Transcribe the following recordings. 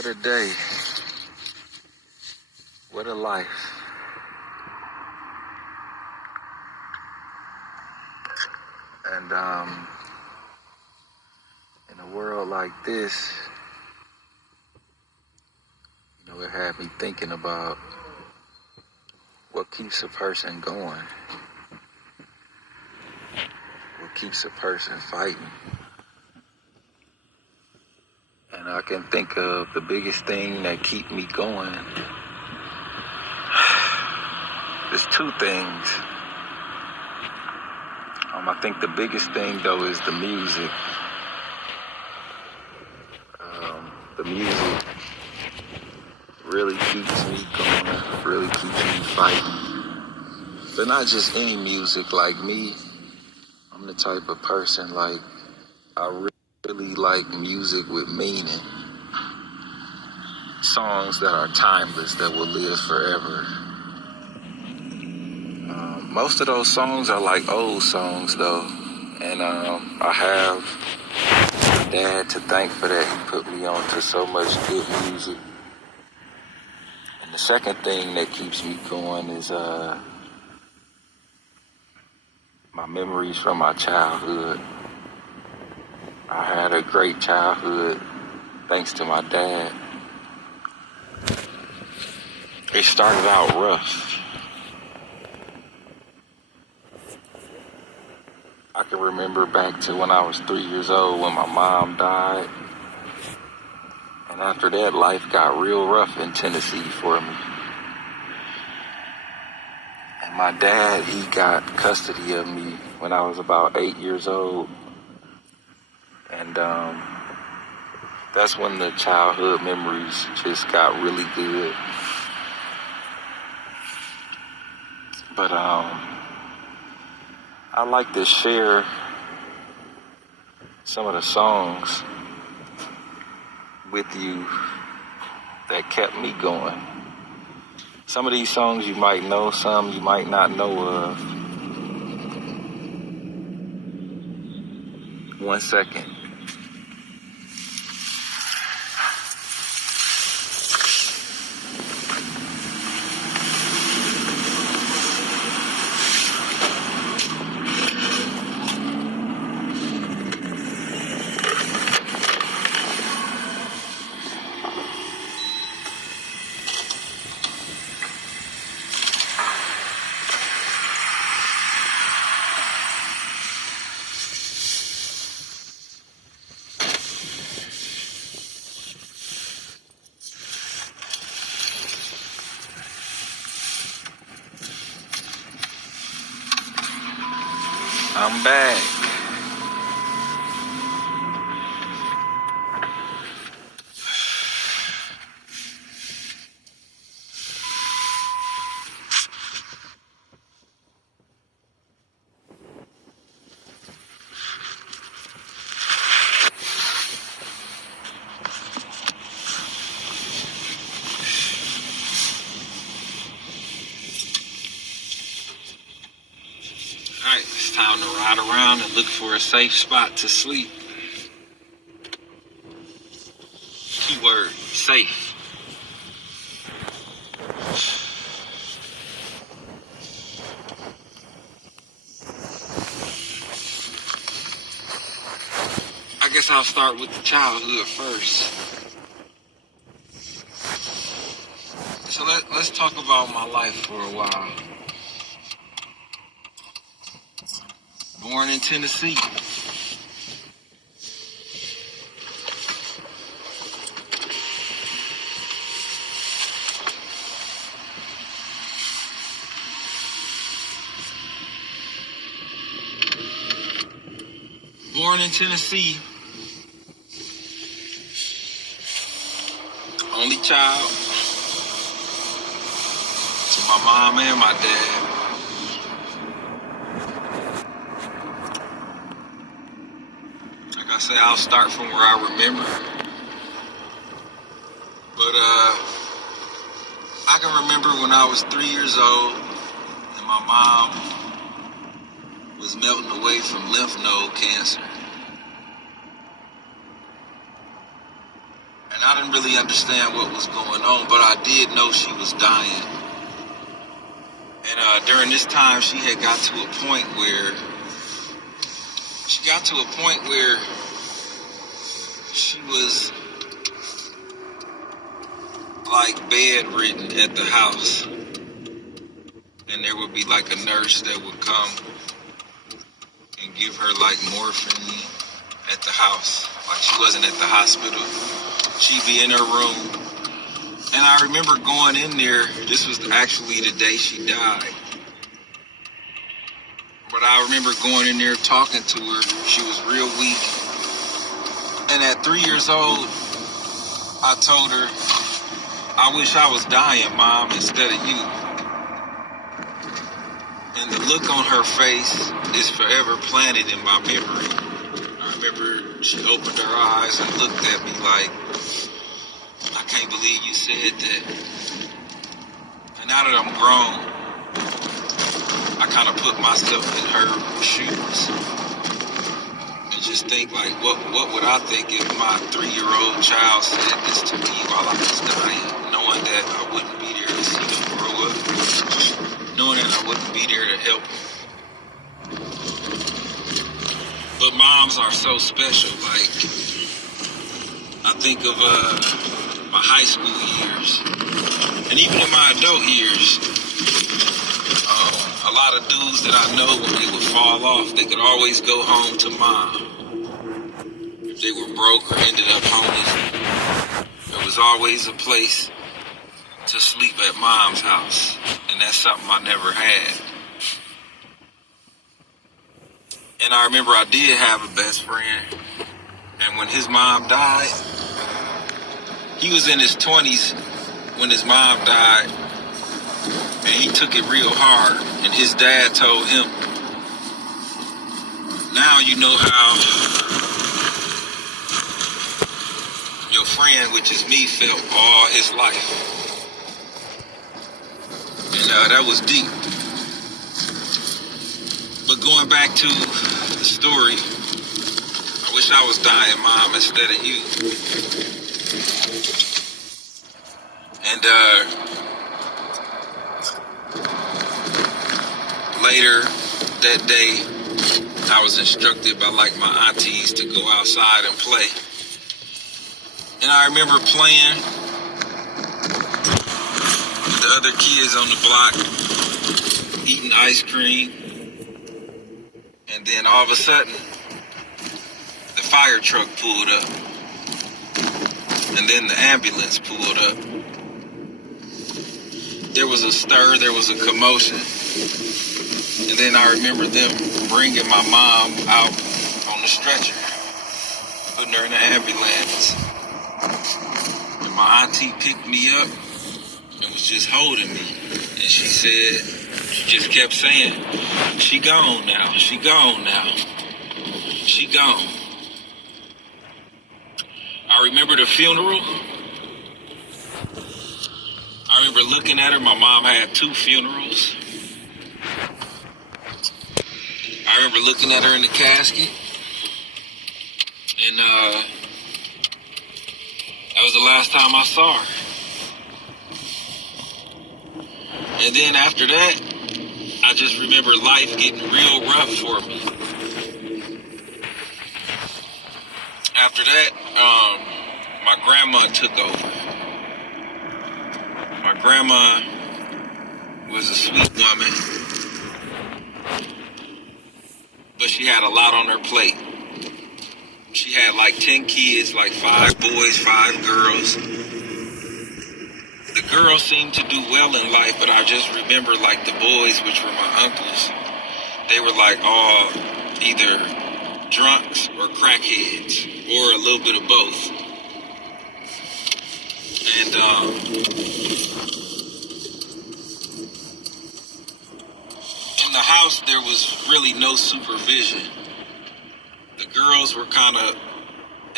What a day. What a life. And in a world like this, it had me thinking about what keeps a person going, what keeps a person fighting. And I can think of the biggest thing that keep me going. There's two things. I think the biggest thing though is the music. The music really keeps me going, really keeps me fighting. But not just any music. Like me, I'm the type of person, like, I really like music with meaning. Songs that are timeless, that will live forever. Most of those songs are like old songs though. And I have my dad to thank for that. He put me on to so much good music. And the second thing that keeps me going is my memories from my childhood. I had a great childhood thanks to my dad. It started out rough. I can remember back to when I was 3 years old when my mom died. And after that, life got real rough in Tennessee for me. And my dad, he got custody of me when I was about 8 years old. And that's when the childhood memories just got really good. But I like to share some of the songs with you that kept me going. Some of these songs you might know, some you might not know of. 1 second. I'm back. Alright, it's time to ride around and look for a safe spot to sleep. Keyword, safe. I guess I'll start with the childhood first. So let's talk about my life for a while. Born in Tennessee. Born in Tennessee. Only child to my mom and my dad. Like I say, I'll start from where I remember. But I can remember when I was 3 years old and my mom was melting away from lymph node cancer. And I didn't really understand what was going on, but I did know she was dying. And during this time, she got to a point where she was like bedridden at the house. And there would be like a nurse that would come and give her like morphine at the house. Like she wasn't at the hospital. She'd be in her room. And I remember going in there. This was actually the day she died. But I remember going in there talking to her. She was real weak. And at 3 years old, I told her, I wish I was dying, Mom, instead of you. And the look on her face is forever planted in my memory. I remember she opened her eyes and looked at me like, I can't believe you said that. And now that I'm grown, I kind of put myself in her shoes and just think like, what would I think if my 3-year-old child said this to me while I was dying, knowing that I wouldn't be there to see them grow up, knowing that I wouldn't be there to help them. But moms are so special. Like, I think of my high school years, and even in my adult years, a lot of dudes that I know, when they would fall off, they could always go home to mom. If they were broke or ended up homeless, there was always a place to sleep at mom's house, and that's something I never had. And I remember I did have a best friend, and when his mom died, he was in his 20s when his mom died, and he took it real hard. And his dad told him, now you know how your friend, which is me, felt all his life. And that was deep. But going back to the story, I wish I was dying, Mom, instead of you. And later that day, I was instructed by like my aunties to go outside and play. And I remember playing with the other kids on the block, eating ice cream. And then all of a sudden, the fire truck pulled up. And then the ambulance pulled up. There was a stir, there was a commotion. And then I remember them bringing my mom out on the stretcher, putting her in the ambulance. And my auntie picked me up and was just holding me. And she just kept saying, she gone now, she gone now, she gone. I remember the funeral. I remember looking at her. My mom had 2 funerals. I remember looking at her in the casket. And that was the last time I saw her. And then after that, I just remember life getting real rough for me. After that, my grandma took over. My grandma was a sweet woman, but she had a lot on her plate. She had like 10 kids, like 5 boys, 5 girls. The girls seemed to do well in life, but I just remember like the boys, which were my uncles, they were like all either drunks or crackheads, or a little bit of both. And in the house, there was really no supervision. The girls were kind of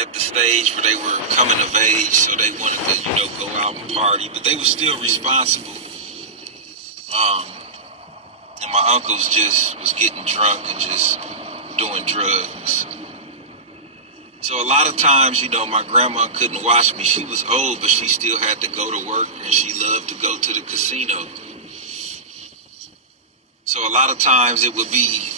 at the stage where they were coming of age, so they wanted to, go out and party, but they were still responsible. And my uncles just was getting drunk and just doing drugs. So a lot of times, my grandma couldn't watch me. She was old, but she still had to go to work, and she loved to go to the casino. So a lot of times it would be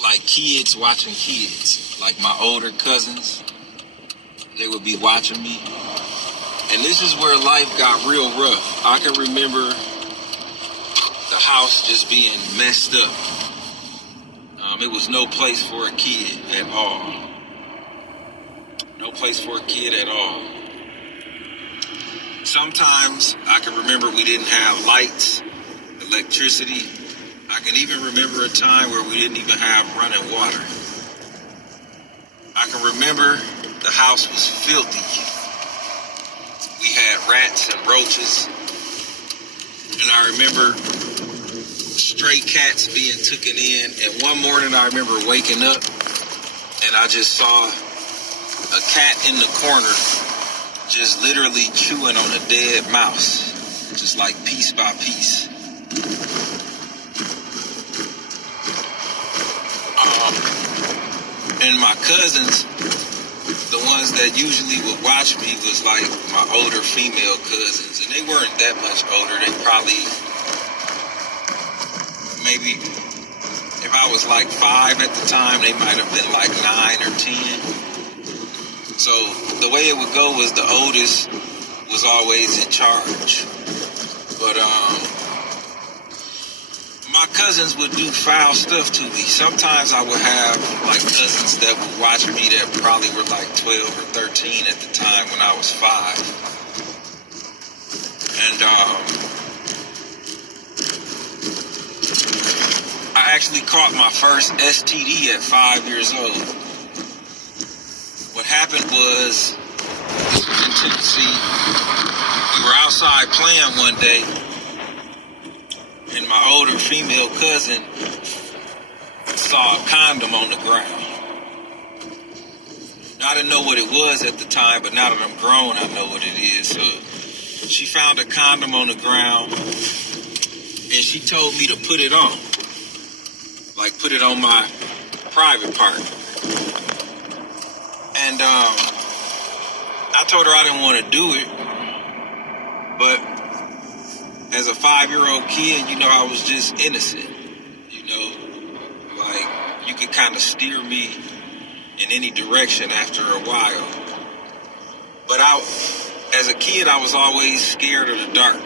like kids watching kids, like my older cousins. They would be watching me. And this is where life got real rough. I can remember the house just being messed up. It was no place for a kid at all. No place for a kid at all. Sometimes I can remember we didn't have lights, electricity. I can even remember a time where we didn't even have running water. I can remember the house was filthy. We had rats and roaches. And I remember stray cats being taken in. And one morning I remember waking up and I just saw a cat in the corner just literally chewing on a dead mouse. Just like piece by piece. And my cousins, the ones that usually would watch me, was like my older female cousins. And they weren't that much older. They probably, maybe, if I was like 5 at the time, they might have been like 9 or 10. So the way it would go was the oldest was always in charge. But my cousins would do foul stuff to me. Sometimes I would have like cousins that would watch me that probably were like 12 or 13 at the time when I was 5. And I actually caught my first STD at 5 years old. What happened was, we were outside playing one day, and my older female cousin saw a condom on the ground. Now, I didn't know what it was at the time, but now that I'm grown, I know what it is. So she found a condom on the ground, and she told me to put it on. Like, put it on my private part. And I told her I didn't want to do it, but as a 5-year-old kid, I was just innocent. Like, you could kind of steer me in any direction after a while. But as a kid, I was always scared of the dark.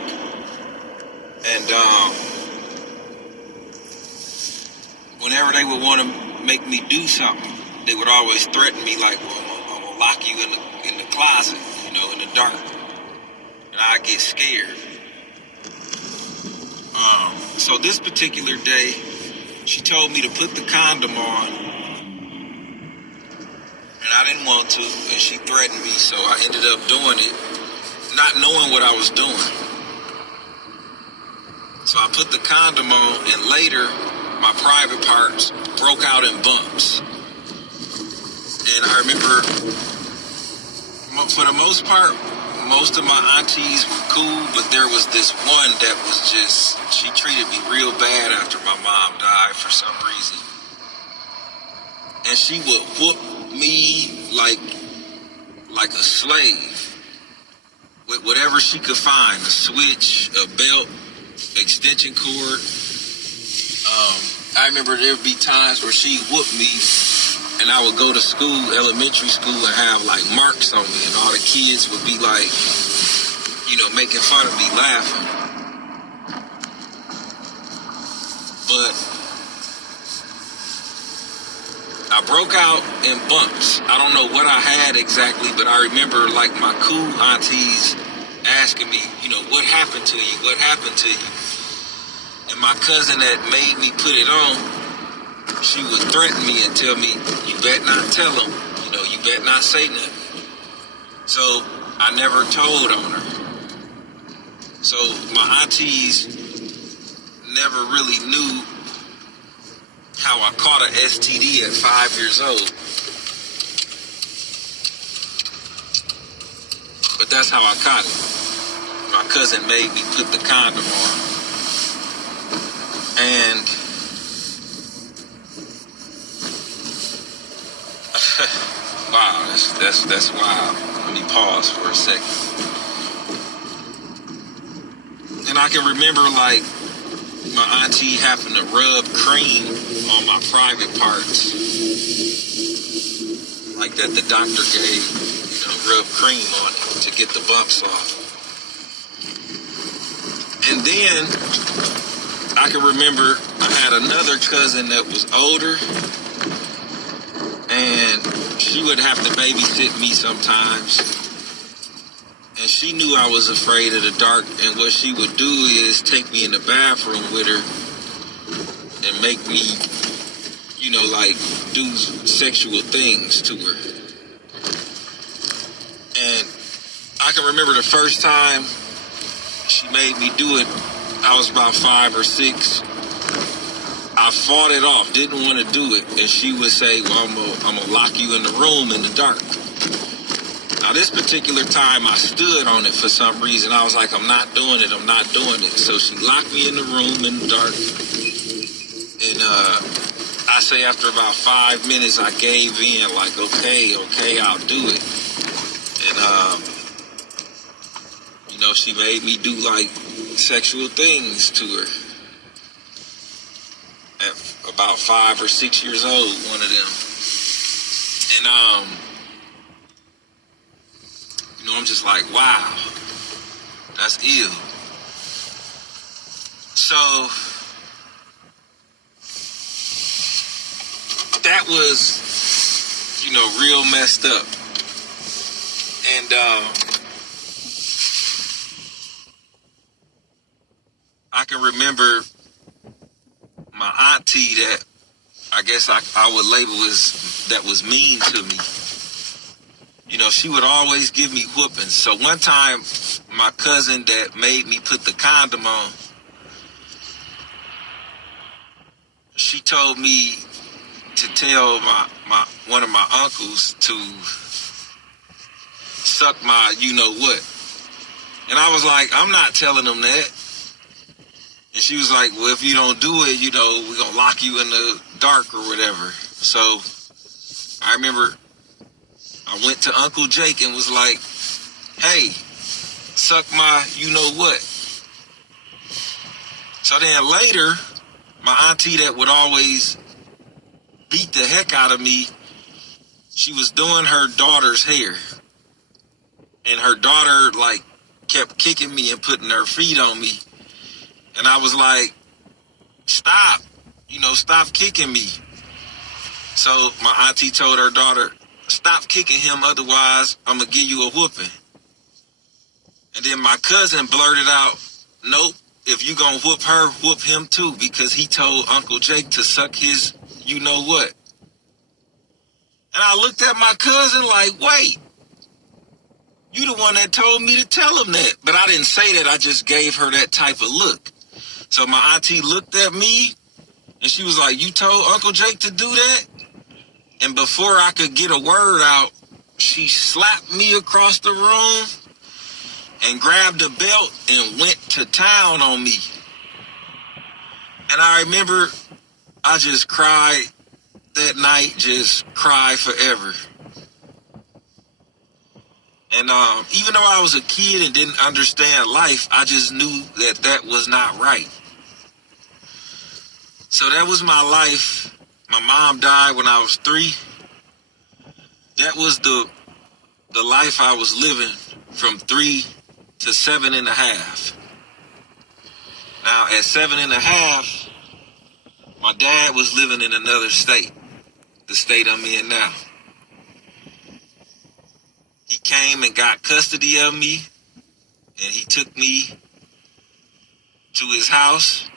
And whenever they would want to make me do something, they would always threaten me like, well, I'm going to lock you in the closet, in the dark. And I'd get scared. So this particular day, she told me to put the condom on, and I didn't want to, and she threatened me, so I ended up doing it, not knowing what I was doing. So I put the condom on, and later, my private parts broke out in bumps. And I remember, for the most part, most of my aunties were cool, but there was this one that was just, she treated me real bad after my mom died for some reason. And she would whoop me like a slave with whatever she could find, a switch, a belt, extension cord. I remember there'd be times where she whooped me, and I would go to school, elementary school, and have like marks on me, and all the kids would be like, making fun of me, laughing. But I broke out in bumps. I don't know what I had exactly, but I remember like my cool aunties asking me, what happened to you? What happened to you? And my cousin that made me put it on, she would threaten me and tell me, you better not tell them, you better not say nothing. So I never told on her. So my aunties never really knew how I caught an STD at 5 years old. But that's how I caught it. My cousin made me put the condom on. And Wow, that's wild. Let me pause for a second. And I can remember like my auntie having to rub cream on my private parts, like that the doctor gave, rub cream on it to get the bumps off. And then I can remember I had another cousin that was older, and she would have to babysit me sometimes. And she knew I was afraid of the dark, and what she would do is take me in the bathroom with her and make me, like do sexual things to her. And I can remember the first time she made me do it, I was about 5 or 6. I fought it off, didn't want to do it, and she would say, well, I'm gonna lock you in the room in the dark. Now, this particular time, I stood on it for some reason. I was like, I'm not doing it. So she locked me in the room in the dark. And I say after about 5 minutes, I gave in, like, okay, I'll do it. And, she made me do, like, sexual things to her. At about 5 or 6 years old, one of them. And, I'm just like, wow, that's ill. So that was, real messed up. And I can remember my auntie that I guess I would label that was mean to me. She would always give me whoopings. So one time, my cousin that made me put the condom on, she told me to tell one of my uncles to suck my you-know-what. And I was like, I'm not telling them that. And she was like, well, if you don't do it, we're going to lock you in the dark or whatever. So I remember I went to Uncle Jake and was like, hey, suck my you-know-what. So then later, my auntie that would always beat the heck out of me, she was doing her daughter's hair. And her daughter, kept kicking me and putting her feet on me. And I was like, stop, stop kicking me. So my auntie told her daughter, stop kicking him, otherwise I'm going to give you a whooping. And then my cousin blurted out, nope, if you going to whoop her, whoop him too, because he told Uncle Jake to suck his you-know-what. And I looked at my cousin like, wait, you the one that told me to tell him that. But I didn't say that, I just gave her that type of look. So my auntie looked at me, and she was like, you told Uncle Jake to do that? And before I could get a word out, she slapped me across the room and grabbed a belt and went to town on me. And I remember I just cried that night, just cried forever. And even though I was a kid and didn't understand life, I just knew that was not right. So that was my life. My mom died when I was 3. That was the life I was living from 3 to 7.5. Now, at 7.5, my dad was living in another state, the state I'm in now. He came and got custody of me, and he took me to his house,